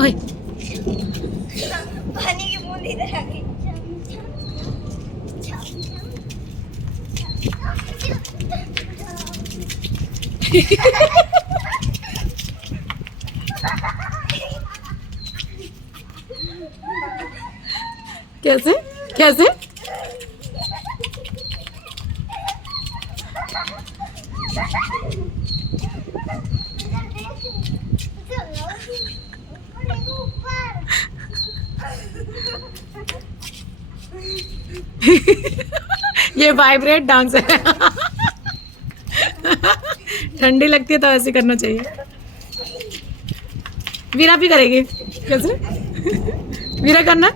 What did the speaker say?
ओए पानी की बूंद इधर आ गई। कैसे कैसे? ये वाइब्रेट डांस है। ठंडी लगती है तो ऐसे करना चाहिए। वीरा भी करेगी कैसे? वीरा करना।